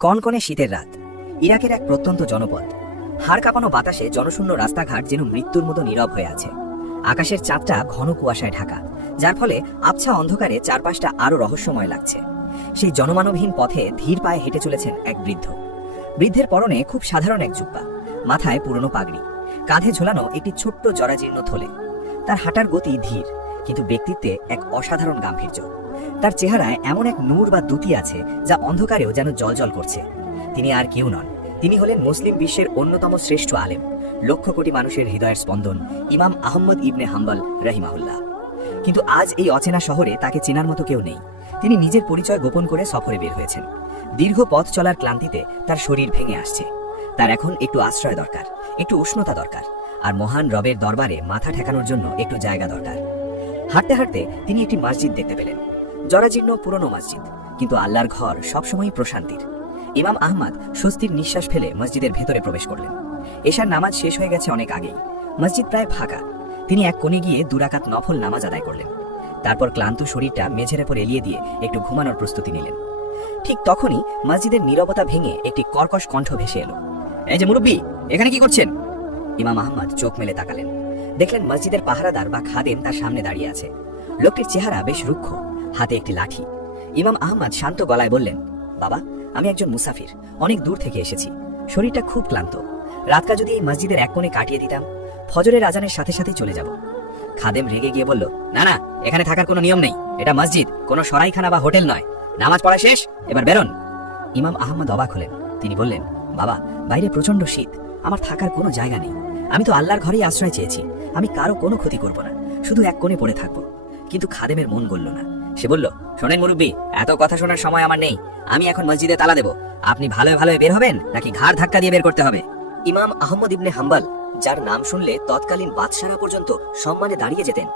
কনকনে শীতের রাত, ইরাকের এক প্রত্যন্ত জনপদ। হাড় কাঁপানো বাতাসে জনশূন্য রাস্তাঘাট যেন মৃত্যুর মতো নীরব হয়ে আছে। আকাশের চাঁদটা ঘন কুয়াশায় ঢাকা, যার ফলে আবছা অন্ধকারে চারপাশটা আরো রহস্যময় লাগছে। সেই জনমানবহীন পথে ধীর পায়ে হেঁটে চলেছেন এক বৃদ্ধ। বৃদ্ধের পরনে খুব সাধারণ এক জুব্বা, মাথায় পুরনো পাগড়ি, কাঁধে ঝোলানো একটি ছোট্ট জরাজীর্ণ থলে। তার হাঁটার গতি ধীর, কিন্তু ব্যক্তিত্বে এক অসাধারণ গাম্ভীর্য। তার চেহারায় এমন এক নূর বা দ্যুতি আছে যা অন্ধকারেও যেন জ্বলজ্বল করছে। তিনি আর কেউ নন, তিনি হলেন মুসলিম বিশ্বের অন্যতম শ্রেষ্ঠ আলেম, লক্ষ কোটি মানুষের হৃদয়ের স্পন্দন, ইমাম আহমদ ইবনে হাম্বল রাহিমাহুল্লাহ। কিন্তু আজ এই অচেনা শহরে তাকে চেনার মতো কেউ নেই। তিনি নিজের পরিচয় গোপন করে সফরে বের হয়েছেন। দীর্ঘ পথ চলার ক্লান্তিতে তার শরীর ভেঙে আসছে। তার এখন একটু আশ্রয় দরকার, একটু উষ্ণতা দরকার, আর মহান রবের দরবারে মাথা ঠেকানোর জন্য একটু জায়গা দরকার। হাঁটতে হাঁটতে তিনি একটি মসজিদ দেখতে পেলেন। জরাজীর্ণ পুরনো মসজিদ, কিন্তু আল্লাহর ঘর সবসময় প্রশান্তির। ইমাম আহমদ স্বস্তির নিঃশ্বাস ফেলে মসজিদের ভেতরে প্রবেশ করলেন। এশার নামাজ শেষ হয়ে গেছে অনেক আগেই। মসজিদ প্রায় ফাঁকা। তিনি এক কোণে গিয়ে দুরাকাত নফল নামাজ আদায় করলেন। তারপর ক্লান্ত শরীরটা মেঝের উপর এলিয়ে দিয়ে একটু ঘুমানোর প্রস্তুতি নিলেন। ঠিক তখনই মসজিদের নীরবতা ভেঙে একটি কর্কশ কণ্ঠ ভেসে এলো। এই যে মুরব্বী, এখানে কি করছেন? ইমাম আহমদ চোখ মেলে তাকালেন। দেখলেন মসজিদের পাহারাদার বা খাদেম তার সামনে দাঁড়িয়ে আছে। লোকটির চেহারা বেশ রুক্ষ, হাতে একটি লাঠি। ইমাম আহমদ শান্ত গলায় বললেন, বাবা, আমি একজন মুসাফির, অনেক দূর থেকে এসেছি। শরীরটা খুব ক্লান্ত। রাতটা যদি এই মসজিদের এক কোণে কাটিয়ে দিতাম, ফজরের আজানের সাথে সাথে চলে যাব। খাদেম রেগে গিয়ে বলল, না না, এখানে থাকার কোনো নিয়ম নেই। এটা মসজিদ, কোনো সরাইখানা বা হোটেল নয়। নামাজ পড়া শেষ, এবার বেরোন। ইমাম আহমদ অবাক হলেন। তিনি বললেন, বাবা, বাইরে প্রচন্ড শীত, আমার থাকার কোনো জায়গা নেই। আমি তো আল্লাহর ঘরেই আশ্রয় চেয়েছি। আমি কারো কোনো ক্ষতি করব না, শুধু এক কোণে পড়ে থাকবো। কিন্তু খাদেমের মন গলল না। সে বলল, শোনেন মুরব্বী, এত কথা শোনার সময় আমার নেই। আমি এখন মসজিদে তালা দেব। আপনি ভালোই ভালোই বের হবেন, নাকি ঘাড় ধাক্কা দিয়ে বের করতে হবে? ইমাম আহমদ ইবনে হাম্বল, যার নাম শুনলে তৎকালীন বাদশারা পর্যন্ত সম্মানে দাঁড়িয়ে যেতেন,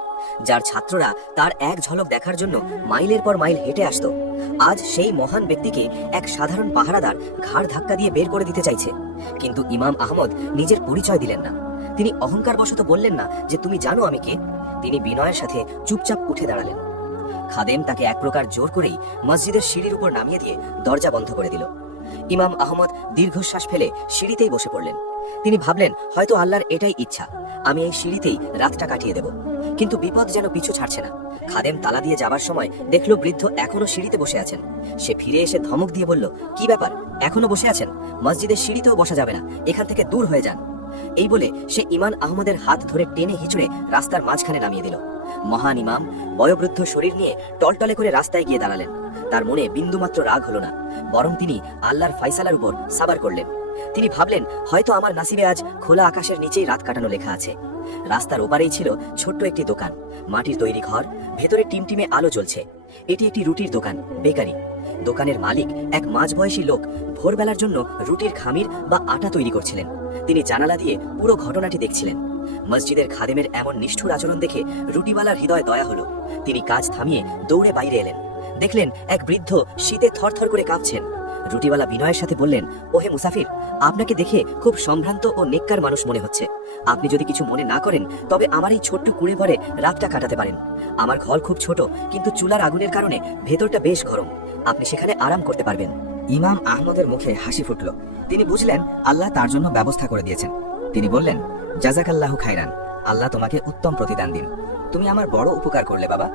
যার ছাত্ররা তার এক ঝলক দেখার জন্য মাইলের পর মাইল হেঁটে আসত, আজ সেই মহান ব্যক্তিকে এক সাধারণ পাহারাদার ঘাড় ধাক্কা দিয়ে বের করে দিতে চাইছে। কিন্তু ইমাম আহমদ নিজের পরিচয় দিলেন না। তিনি অহংকার বশত বললেন না যে তুমি জানো আমি কে। তিনি বিনয়ের সাথে চুপচাপ উঠে দাঁড়ালেন। খাদেম তাকে এক প্রকার জোর করেই মসজিদের সিঁড়ির উপর নামিয়ে দিয়ে দরজা বন্ধ করে দিল। ইমাম আহমদ দীর্ঘশ্বাস ফেলে সিঁড়িতেই বসে পড়লেন। তিনি ভাবলেন, হয়তো আল্লাহর এটাই ইচ্ছা, আমি এই সিঁড়িতেই রাতটা কাটিয়ে দেব। কিন্তু বিপদ যেন পিছু ছাড়ছে না। খাদেম তালা দিয়ে যাবার সময় দেখলো বৃদ্ধ এখনো সিঁড়িতে বসে আছেন। সে ফিরে এসে ধমক দিয়ে বলল, কি ব্যাপার, এখনো বসে আছেন? মসজিদের সিঁড়িতেও বসা যাবে না, এখান থেকে দূর হয়ে যান। এই বলে সে ইমাম আহমদের হাত ধরে টেনে হিঁচড়ে রাস্তার মাঝখানে নামিয়ে দিল। মহান ইমাম বয়োবৃদ্ধ শরীর নিয়ে টলটলে করে রাস্তায় গিয়ে দাঁড়ালেন। তার মনে বিন্দুমাত্র রাগ হলো না, বরং তিনি আল্লাহর ফাইসালার উপর সাবার করলেন। তিনি ভাবলেন, হয়তো আমার নাসিবে আজ খোলা আকাশের নিচেই রাত কাটানো লেখা আছে। রাস্তার ওপারেই ছিল ছোট্ট একটি দোকান, মাটির তৈরি ঘর, ভেতরে টিমটিমে আলো জ্বলছে। এটি একটি রুটির দোকান, বেকারি। দোকানের মালিক এক মাঝবয়সী লোক ভোরবেলার জন্য রুটির খামির বা আটা তৈরি করছিলেন। তিনি জানালা দিয়ে পুরো ঘটনাটি দেখছিলেন। মসজিদের খাদেমের এমন নিষ্ঠুর আচরণ দেখে রুটিওয়ালার হৃদয় দয়া হলো। তিনি কাজ থামিয়ে দৌড়ে বাইরে এলেন। দেখলেন এক বৃদ্ধ শীতে থরথর করে কাঁপছেন। রুটিওয়ালা বিনয়ের সাথে বললেন, ওহে মুসাফির, আপনাকে দেখে খুব সম্ভ্রান্ত ও নেককার মানুষ মনে হচ্ছে। আপনি যদি কিছু মনে না করেন, তবে আমার এই ছোট্ট কুঁড়ে ঘরে রাতটা কাটাতে পারেন। আমার ঘর খুব ছোট, কিন্তু চুলার আগুনের কারণে ভেতরটা বেশ গরম। আপনি সেখানে আরাম করতে পারবেন। ইমাম আহমদের মুখে হাসি ফুটল। তিনি বুঝলেন আল্লাহ তার জন্য ব্যবস্থা করে দিয়েছেন। তিনি বললেন, জাযাকাল্লাহু খাইরান, আল্লাহ তোমাকে উত্তম প্রতিদান দিন। তুমি আমার বড় উপকার করলে বাবা।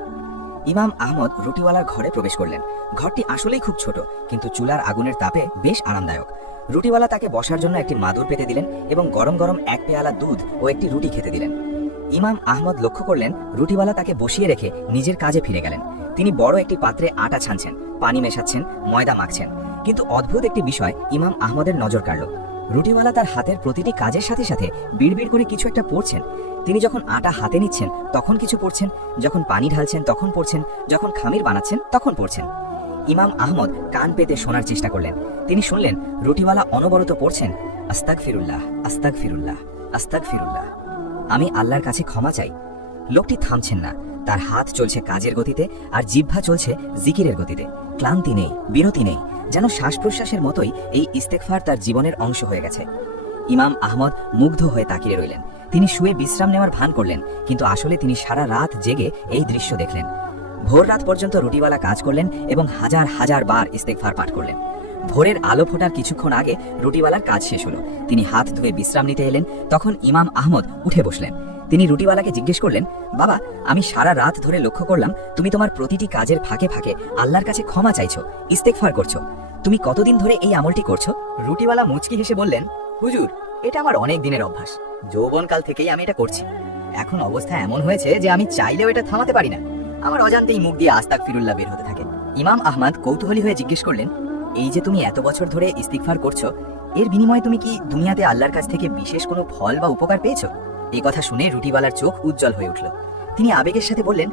ইমাম আহমদ রুটিওয়ালার ঘরে প্রবেশ করলেন। ঘরটি আসলেই খুব ছোট, কিন্তু চুলার আগুনের তাপে বেশ আরামদায়ক। রুটিওয়ালা তাকে বসার জন্য একটি মাদুর পেতে দিলেন এবং গরম গরম এক পেয়ালা দুধ ও একটি রুটি খেতে দিলেন। ইমাম আহমদ লক্ষ্য করলেন রুটিওয়ালা তাকে বসিয়ে রেখে নিজের কাজে ফিরে গেলেন। তিনি বড় একটি পাত্রে আটা ছানছেন, পানি মেশাচ্ছেন, ময়দা মাখছেন। কিন্তু অদ্ভুত একটি বিষয় ইমাম আহমদের নজর কাড়ল। রুটিওয়ালা তার হাতের প্রতিটি কাজের সাথে সাথে বিড়বিড় করে কিছু একটা পড়ছেন। তিনি যখন আটা হাতে নিচ্ছেন তখন কিছু পড়ছেন, যখন পানি ঢালছেন তখন পড়ছেন, যখন খামির বানাচ্ছেন তখন পড়ছেন। ইমাম আহমদ কান পেতে শোনার চেষ্টা করলেন। তিনি শুনলেন রুটিওয়ালা অনবরত পড়ছেন, আস্তাগফিরুল্লাহ, আস্তাগফিরুল্লাহ, আস্তাগফিরুল্লাহ, আমি আল্লাহর কাছে ক্ষমা চাই। লোকটি থামছেন না। তার হাত চলছে কাজের গতিতে, আর জিহ্বা চলছে জিকিরের গতিতে। ক্লান্তি নেই, বিরতি নেই, যেন শ্বাস প্রশ্বাসের মতোই এই ইস্তেগফার তার জীবনের অংশ হয়ে গেছে। ইমাম আহমদ মুগ্ধ হয়ে তাকিয়ে রইলেন। তিনি শুয়ে বিশ্রাম নেওয়ার ভান করলেন, কিন্তু আসলে তিনি সারা রাত জেগে এই দৃশ্য দেখলেন। ভোর রাত পর্যন্ত রুটিওয়ালা কাজ করলেন এবং হাজার হাজার বার ইস্তেগফার পাঠ করলেন। ভোরের আলো ফোটার কিছুক্ষণ আগে রুটিওয়ালার কাজ শেষ হলো। তিনি হাত ধুয়ে বিশ্রাম নিতে এলেন। তখন ইমাম আহমদ উঠে বসলেন। তিনি রুটিওয়ালাকে জিজ্ঞেস করলেন, বাবা, আমি সারা রাত ধরে লক্ষ্য করলাম তুমি তোমার প্রতিটি কাজের ফাঁকে ফাঁকে আল্লাহর কাছে ক্ষমা চাইছো, ইস্তেগফার করছো। তুমি কতদিন ধরে এই আমলটি করছো? রুটিওয়ালা মুচকি হেসে বললেন, হুজুর, এটা আমার অনেক দিনের অভ্যাস। যৌবনকাল থেকেই আমি এটা করছি। এখন অবস্থা এমন হয়েছে যে আমি চাইলেও এটা থামাতে পারি না। আমার অজান্তেই মুখ দিয়ে আস্তাগফিরুল্লাহ বের হতে থাকে। ইমাম আহমদ কৌতূহলী হয়ে জিজ্ঞেস করলেন, এই যে তুমি এত বছর ধরে ইস্তিগফার করছো, এর বিনিময়ে তুমি কি দুনিয়াতে আল্লাহর কাছ থেকে বিশেষ কোনো ফল বা উপকার পেয়েছো? এই কথা শুনে রুটিওয়ালার চোখ উজ্জ্বল হয়ে উঠল। তিনি আবেগের সাথে বললেন,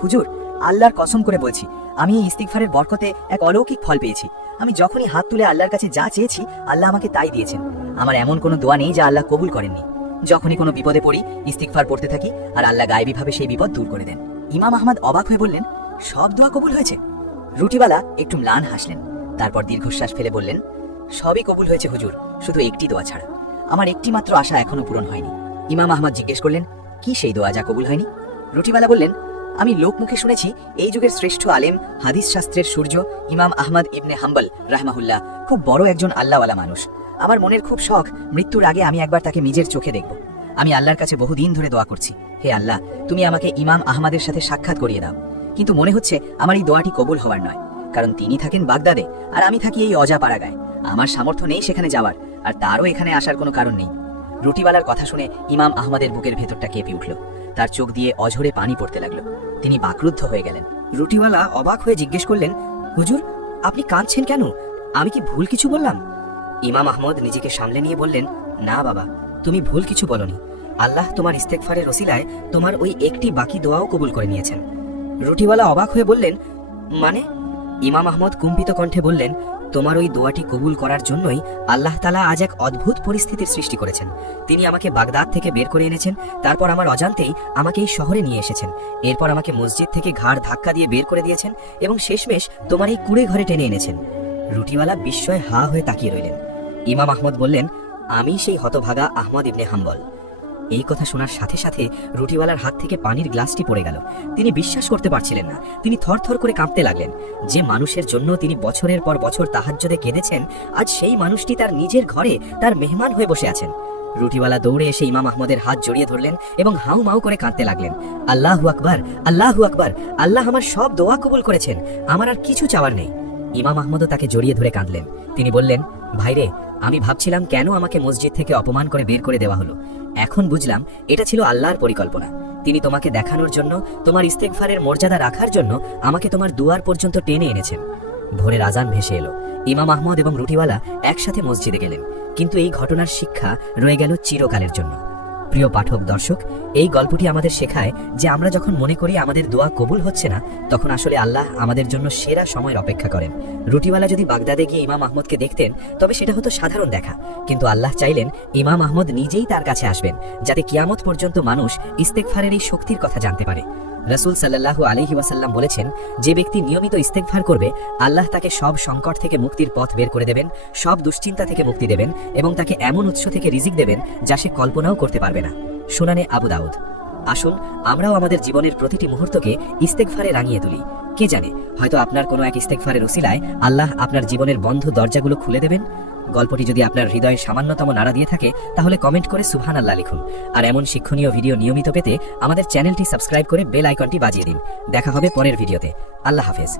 হুজুর, আল্লাহর কসম করে বলছি, আমি এই ইস্তিগফারের বরকতে এক অলৌকিক ফল পেয়েছি। আমি যখনই হাত তুলে আল্লাহর কাছে যা চেয়েছি, আল্লাহ আমাকে তাই দিয়েছেন। আমার এমন কোনো দোয়া নেই যা আল্লাহ কবুল করেননি। যখনই কোনো বিপদে পড়ি, ইস্তিগফার পড়তে থাকি আর আল্লাহ গায়েবীভাবে সেই বিপদ দূর করে দেন। ইমাম আহমদ অবাক হয়ে বললেন, সব দোয়া কবুল হয়েছে? রুটিওয়ালা একটু ম্লান হাসলেন। তারপর দীর্ঘশ্বাস ফেলে বললেন, সবই কবুল হয়েছে হুজুর, শুধু একটি দোয়া ছাড়া। আমার একটি মাত্র আশা এখনো পূরণ হয়নি। ইমাম আহমদ জিজ্ঞেস করলেন, কি সেই দোয়া যা কবুল হয়নি? রুটিওয়ালা বললেন, আমি লোকমুখে শুনেছি এই যুগের শ্রেষ্ঠ আলেম, হাদিস শাস্ত্রের সূর্য ইমাম আহমদ ইবনে হাম্বল রাহমাহুল্লাহ খুব বড় একজন আল্লাহওয়ালা মানুষ। আমার মনের খুব শখ, মৃত্যুর আগে আমি একবার তাকে নিজের চোখে দেখব। আমি আল্লাহর কাছে বহুদিন ধরে দোয়া করছি, হে আল্লাহ, তুমি আমাকে ইমাম আহমদের সাথে সাক্ষাৎ করিয়ে দাও। কিন্তু মনে হচ্ছে আমার এই দোয়াটি কবুল হওয়ার নয়, কারণ তিনি থাকেন বাগদাদে আর আমি থাকি এই অজাপাড়াগায়। আমার সামর্থ্য নেই সেখানে যাওয়ার, আর তারও এখানে আসার কোনো কারণ নেই। রুটিওয়ালার কথা শুনে ইমাম আহমদের বুকের ভেতরটা কেঁপে উঠল। তার চোখ দিয়ে অঝরে পানি পড়তে লাগলো। তিনি বাকরুদ্ধ হয়ে গেলেন। রুটিওয়ালা অবাক হয়ে জিজ্ঞেস করলেন, হুজুর, আপনি কাঁদছেন কেন? আমি কি ভুল কিছু বললাম? ইমাম আহমদ নিজেকে সামলে নিয়ে বললেন, না বাবা, তুমি ভুল কিছু বলনি। আল্লাহ তোমার ইস্তেগফারের ওসিলায় তোমার ওই একটি বাকি দোয়াও কবুল করে নিয়েছেন। রুটিওয়ালা অবাক হয়ে বললেন, মানে? ইমাম আহমদ কুম্পিত কণ্ঠে বললেন, তোমার ওই দোয়াটি কবুল করার জন্যই আল্লাহ তাআলা আজ এক অদ্ভুত পরিস্থিতির সৃষ্টি করেছেন। তিনি আমাকে বাগদাদ থেকে বের করে এনেছেন, তারপর আমার অজান্তেই আমাকে এই শহরে নিয়ে এসেছেন। এরপর আমাকে মসজিদ থেকে ঘাড় ধাক্কা দিয়ে বের করে দিয়েছেন এবং শেষমেশ তোমার এই কুঁড়ে ঘরে টেনে এনেছেন। রুটিওয়ালা বিস্ময়ে হা হয়ে তাকিয়ে রইলেন। ইমাম আহমদ বললেন, আমি সেই হতভাগা আহমদ ইবনে হাম্বল। এই কথা শোনার সাথে সাথে রুটিওয়ালার হাত থেকে পানির গ্লাসটি পড়ে গেল। তিনি বিশ্বাস করতে পারছিলেন না। তিনি থরথর করে কাঁপতে লাগলেন। যে মানুষের জন্য তিনি বছরের পর বছর তাহাজ্জুদে কেঁদেছেন, আজ সেই মানুষটি তার নিজের ঘরে তার মেহমান হয়ে বসে আছেন। রুটিওয়ালা দৌড়ে এসে ইমাম আহমদের হাত জড়িয়ে ধরলেন এবং হাউ মাউ করে কাঁদতে লাগলেন, আল্লাহু আকবার, আল্লাহু আকবার, আল্লাহ আমার সব দোয়া কবুল করেছেন, আমার আর কিছু চাওয়ার নেই। ইমাম আহমদও তাকে জড়িয়ে ধরে কাঁদলেন। তিনি বললেন, ভাইরে, আমি ভাবছিলাম কেন আমাকে মসজিদ থেকে অপমান করে বের করে দেওয়া হলো। এখন বুঝলাম এটা ছিল আল্লাহর পরিকল্পনা। তিনি তোমাকে দেখানোর জন্য, তোমার ইস্তেগফারের মর্যাদা রাখার জন্য আমাকে তোমার দুয়ার পর্যন্ত টেনে এনেছেন। ভোরের আজান ভেসে এলো। ইমাম আহমদ এবং রুটিওয়ালা একসাথে মসজিদে গেলেন, কিন্তু এই ঘটনার শিক্ষা রয়ে গেল চিরকালের জন্য। প্রিয় পাঠক দর্শক, এই গল্পটি আমাদের শেখায় যে আমরা যখন মনে করি আমাদের দোয়া কবুল হচ্ছে না, তখন আসলে আল্লাহ আমাদের জন্য সেরা সময়ের অপেক্ষা করেন। রুটিওয়ালা যদি বাগদাদে গিয়ে ইমাম আহমদকে দেখতেন, তবে সেটা হতো সাধারণ দেখা, কিন্তু আল্লাহ চাইলেন ইমাম আহমদ নিজেই তার কাছে আসবেন, যাতে কিয়ামত পর্যন্ত মানুষ ইস্তেগফারের এই শক্তির কথা জানতে পারে। রাসূল সাল্লাল্লাহু আলাইহি ওয়াসাল্লাম বলেছেন, যে ব্যক্তি নিয়মিত ইস্তেগফার করবে, আল্লাহ তাকে সব সংকট থেকে মুক্তির পথ বের করে দেবেন, সব দুশ্চিন্তা থেকে মুক্তি দেবেন এবং তাকে এমন উৎস থেকে রিজিক দেবেন যা সে কল্পনাও করতে পারবে না। সুনানে আবু দাউদ। আসুন আমরাও আমাদের জীবনের প্রতিটি মুহূর্তকে ইস্তেগফারে রাঙিয়ে তুলি। কে জানে, হয়তো আপনার কোনো এক ইস্তেগফারের ওসিলায় আল্লাহ আপনার জীবনের বন্ধ দরজাগুলো খুলে দেবেন। গল্পটি যদি আপনার হৃদয়ে সামান্যতম নাড়া দিয়ে থাকে, তাহলে কমেন্ট করে সুবহানাল্লাহ লিখুন। আর এমন শিক্ষণীয় ভিডিও নিয়মিত পেতে আমাদের চ্যানেলটি সাবস্ক্রাইব করে বেল আইকনটি বাজিয়ে দিন। দেখা হবে পরের ভিডিওতে। আল্লাহ হাফেজ।